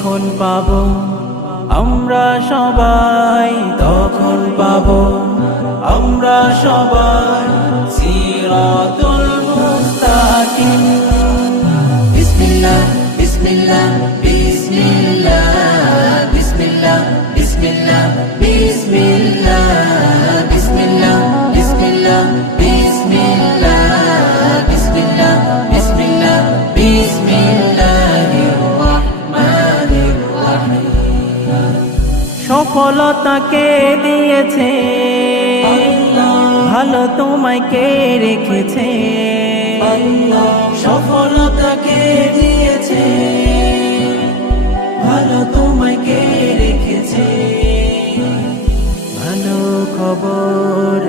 যখন পাবো আমরা সবাই, তখন পাবো আমরা সবাই সিরাতুল মুস্তাকিম। বিসমিল্লাহ বিসমিল্লাহ বিসমিল্লাহ বিসমিল্লাহ বিসমিল্লাহ বিসমিল্লাহ বিসমিল্লাহ বিসমিল্লাহ বিসমিল্লাহ বিসমিল্লাহ বিসমিল্লাহ বিসমিল্লাহির রহমানির রহিম। সফলতা কে দিয়েছে ভালো তোমায় কে রেখেছে, সফলতা কে দিয়েছে ভালো তোমায় কে রেখেছে। ভালো খবর